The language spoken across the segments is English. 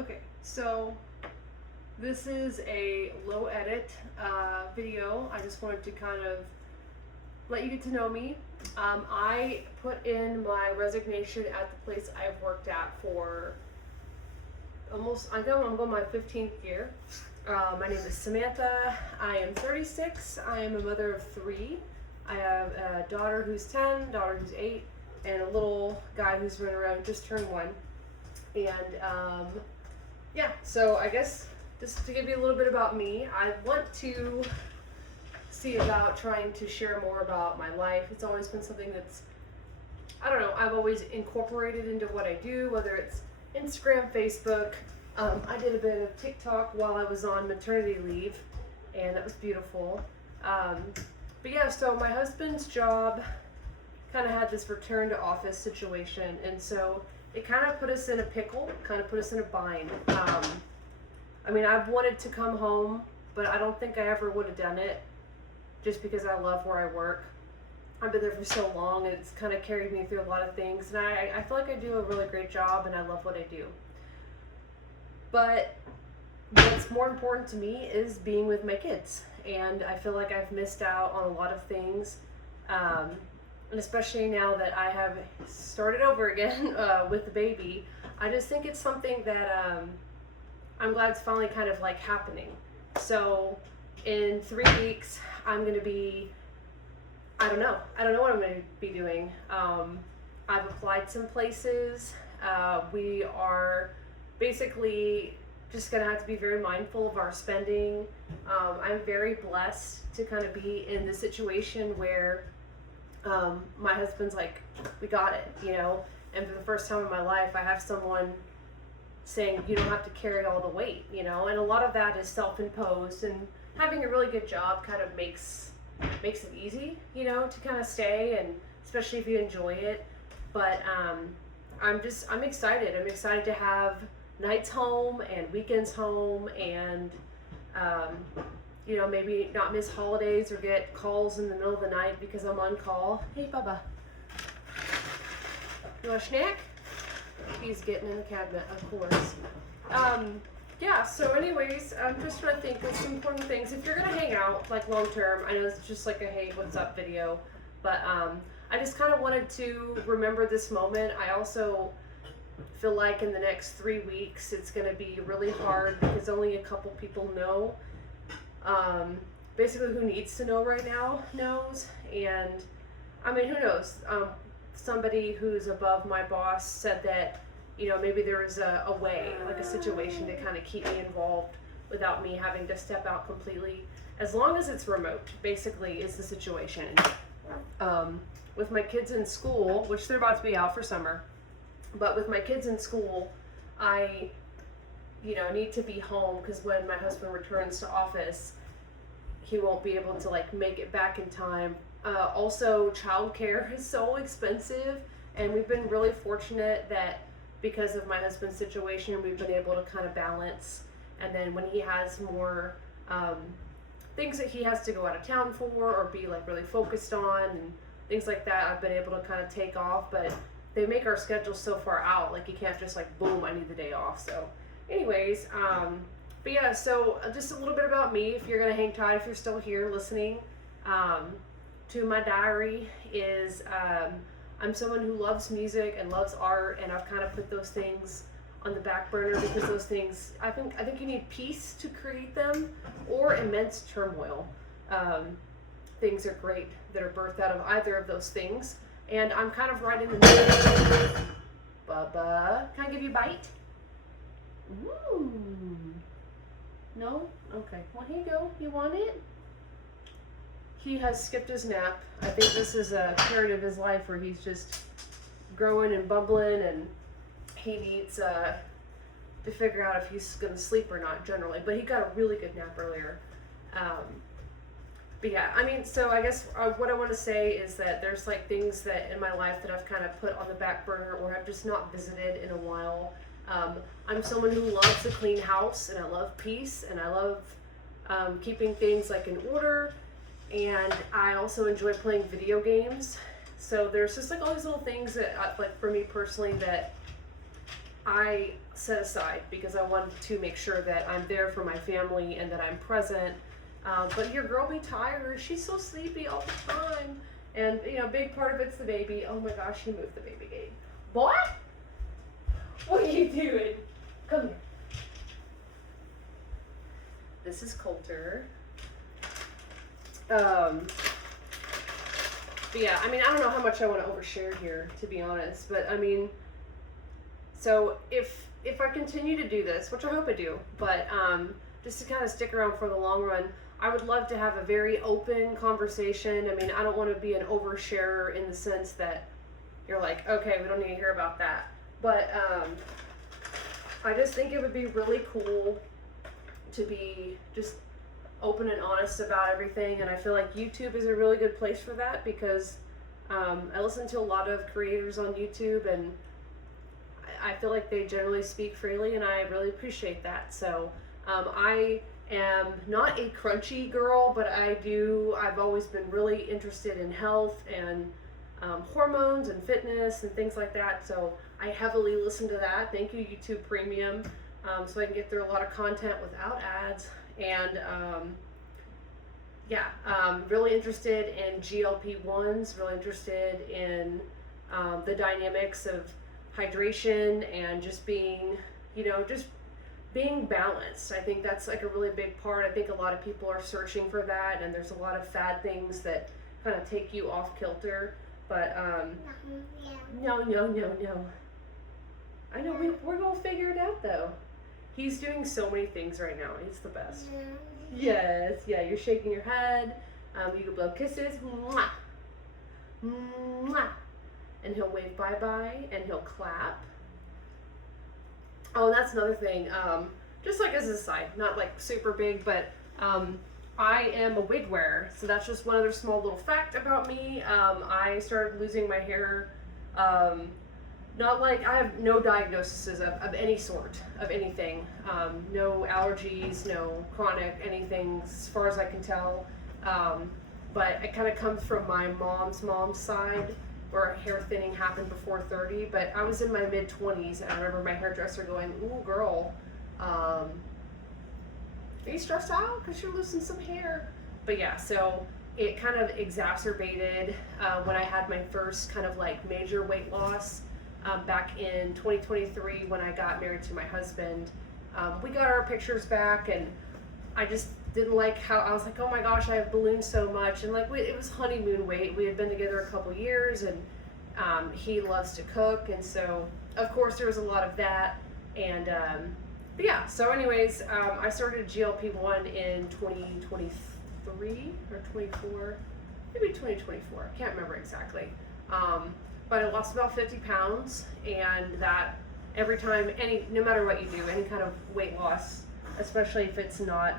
Okay, so this is a low edit video. I just wanted to kind of let you get to know me. I put in my resignation at the place I've worked at for I'm going my 15th year. My name is Samantha. I am 36. I am a mother of 3. I have a daughter who's 10, daughter who's 8, and a little guy who's running around, just turned 1. And yeah, so I guess just to give you a little bit about me, I want to see about trying to share more about my life. It's always been something that's, I don't know, I've always incorporated into what I do, whether it's Instagram, Facebook. I did a bit of TikTok while I was on maternity leave, and that was beautiful. But yeah, so my husband's job kind of had this return to office situation, and so it kind of put us in a pickle, kind of put us in a bind. I mean, I've wanted to come home, but I don't think I ever would have done it just because I love where I work. I've been there for so long, and it's kind of carried me through a lot of things, and I feel like I do a really great job, and I love what I do. But what's more important to me is being with my kids, and I feel like I've missed out on a lot of things, and especially now that I have started over again with the baby. I just think it's something that I'm glad it's finally kind of like happening. So in 3 weeks, I'm going to be, I don't know what I'm going to be doing. I've applied some places. We are basically just going to have to be very mindful of our spending. I'm very blessed to kind of be in the situation where my husband's like, we got it, you know, and for the first time in my life, I have someone saying you don't have to carry all the weight, you know, and a lot of that is self-imposed, and having a really good job kind of makes it easy, you know, to kind of stay, and especially if you enjoy it. But I'm excited. I'm excited to have nights home and weekends home, and you know, maybe not miss holidays or get calls in the middle of the night because I'm on call. Hey, Bubba. You want a snack? He's getting in the cabinet, of course. Yeah, so anyways, I'm just trying to think of some important things. If you're going to hang out, like long term, I know it's just like a hey, what's up video, but I just kind of wanted to remember this moment. I also feel like in the next 3 weeks, it's going to be really hard because only a couple people know. Basically who needs to know right now knows, and I mean, who knows, somebody who's above my boss said that, you know, maybe there was a way, like a situation to kind of keep me involved without me having to step out completely, as long as it's remote, basically, is the situation. With my kids in school, which they're about to be out for summer, but with my kids in school, I, you know, need to be home because when my husband returns to office, he won't be able to like make it back in time. Also, childcare is so expensive, and we've been really fortunate that because of my husband's situation, we've been able to kind of balance. And then when he has more things that he has to go out of town for or be like really focused on and things like that, I've been able to kind of take off. But they make our schedule so far out, like you can't just like boom, I need the day off. So anyways, but yeah, so just a little bit about me, if you're gonna hang tight, if you're still here listening. To my diary is I'm someone who loves music and loves art, and I've kind of put those things on the back burner because those things, I think you need peace to create them, or immense turmoil. Things are great that are birthed out of either of those things, and I'm kind of right in the middle. Bubba, can I give you a bite? Ooh. No? Okay. Well, here you go. You want it? He has skipped his nap. I think this is a period of his life where he's just growing and bubbling, and he needs to figure out if he's going to sleep or not generally. But he got a really good nap earlier. But yeah, I mean, so I guess what I want to say is that there's like things that in my life that I've kind of put on the back burner or have just not visited in a while. I'm someone who loves a clean house, and I love peace, and I love keeping things like in order, and I also enjoy playing video games. So there's just like all these little things that like for me personally that I set aside because I wanted to make sure that I'm there for my family and that I'm present. But your girl be tired. She's so sleepy all the time. And, you know, a big part of it's the baby. Oh my gosh, he moved the baby gate. Boy? What are you doing? Come here. This is Coulter. But yeah, I mean, I don't know how much I want to overshare here, to be honest. But I mean, so if I continue to do this, which I hope I do, but just to kind of stick around for the long run, I would love to have a very open conversation. I mean, I don't want to be an oversharer in the sense that you're like, okay, we don't need to hear about that. But I just think it would be really cool to be just open and honest about everything, and I feel like YouTube is a really good place for that because I listen to a lot of creators on YouTube, and I feel like they generally speak freely, and I really appreciate that. So I am not a crunchy girl, but I've always been really interested in health and hormones and fitness and things like that, so I heavily listen to that. Thank you, YouTube Premium, so I can get through a lot of content without ads. And really interested in GLP-1s, really interested in the dynamics of hydration and just being, just being balanced. I think that's like a really big part. I think a lot of people are searching for that, and there's a lot of fad things that kind of take you off kilter. But no. I know we're gonna figure it out though. He's doing so many things right now. He's the best. Yes, yeah, you're shaking your head. You can blow kisses. Mwah. Mwah. And he'll wave bye-bye, and he'll clap. Oh, and that's another thing. Just like as a side, not like super big, but I am a wig wearer. So that's just one other small little fact about me. I started losing my hair. Not like, I have no diagnoses of any sort, of anything. No allergies, no chronic anything as far as I can tell. But it kind of comes from my mom's side, where hair thinning happened before 30. But I was in my mid-20s, and I remember my hairdresser going, ooh, girl, are you stressed out because you're losing some hair? But yeah, so it kind of exacerbated when I had my first kind of like major weight loss. Back in 2023 when I got married to my husband. We got our pictures back, and I just didn't like how, I was like, oh my gosh, I have ballooned so much, and like it was honeymoon weight. We had been together a couple years, and he loves to cook, and so of course there was a lot of that. And but yeah, so anyways, I started GLP-1 in 2023 or 24, maybe 2024, I can't remember exactly. But I lost about 50 pounds, and that every time, no matter what you do, any kind of weight loss, especially if it's not,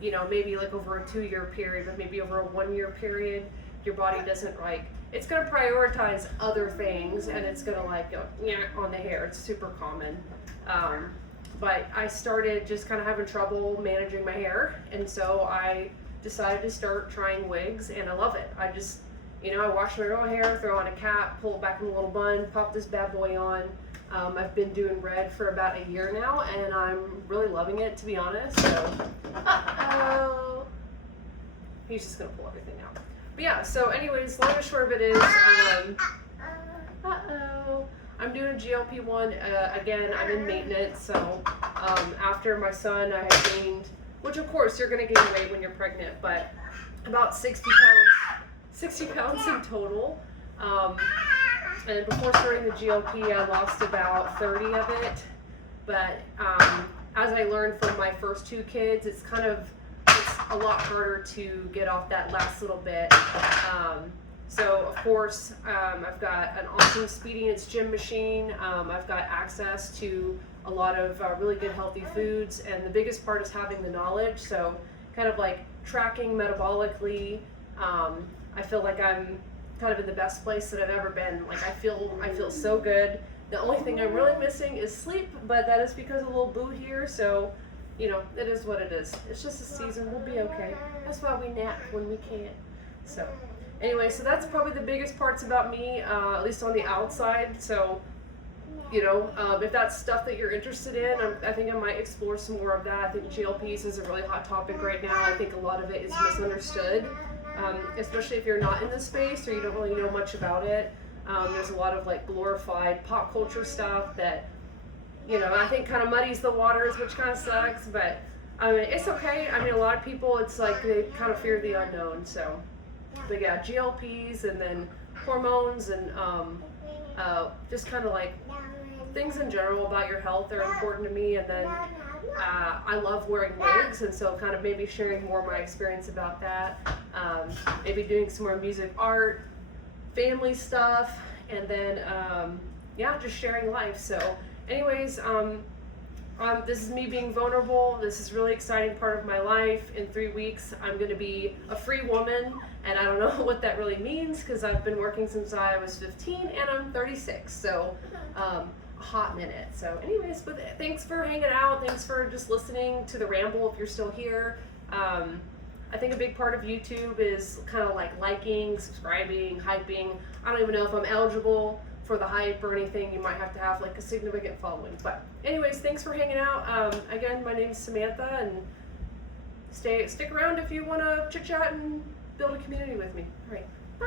maybe like over a 2-year period, but maybe over a 1-year period, your body doesn't it's going to prioritize other things, and it's going to go on the hair. It's super common. But I started just kind of having trouble managing my hair, and so I decided to start trying wigs, and I love it. I just, I wash my real hair, throw on a cap, pull it back in a little bun, pop this bad boy on. I've been doing red for about a year now, and I'm really loving it, to be honest. So, he's just gonna pull everything out. But yeah, so anyways, long and short of it is, I'm doing a GLP-1. Again, I'm in maintenance, so after my son, I had gained, which of course you're gonna gain weight when you're pregnant, but about 60 pounds in total. And before starting the GLP, I lost about 30 of it. But as I learned from my first 2 kids, it's a lot harder to get off that last little bit. So of course, I've got an awesome Speediness gym machine. I've got access to a lot of really good healthy foods, and the biggest part is having the knowledge. So kind of like tracking metabolically. I feel like I'm kind of in the best place that I've ever been. Like I feel so good. The only thing I'm really missing is sleep, but that is because of little Boo here. So, it is what it is. It's just a season. We'll be okay. That's why we nap when we can. So, anyway, so that's probably the biggest parts about me, at least on the outside. So, if that's stuff that you're interested in, I think I might explore some more of that. I think GLPs is a really hot topic right now. I think a lot of it is misunderstood, especially if you're not in the space or you don't really know much about it. There's a lot of like glorified pop culture stuff that, I think kind of muddies the waters, which kind of sucks, but I mean, it's okay. I mean, a lot of people, it's like they kind of fear the unknown, so. But yeah, GLPs and then hormones and just kind of like things in general about your health are important to me. And then I love wearing wigs, and so kind of maybe sharing more of my experience about that. Maybe doing some more music, art, family stuff, and then just sharing life. So anyways, this is me being vulnerable. This is a really exciting part of my life. In 3 weeks, I'm going to be a free woman, and I don't know what that really means because I've been working since I was 15 and I'm 36, so a hot minute. So anyways, but thanks for hanging out. Thanks for just listening to the ramble if you're still here. I think a big part of YouTube is kind of like liking, subscribing, hyping. I don't even know if I'm eligible for the hype or anything. You might have to have like a significant following. But anyways, thanks for hanging out. Again, my name's Samantha, and stick around if you want to chit chat and build a community with me. All right, bye.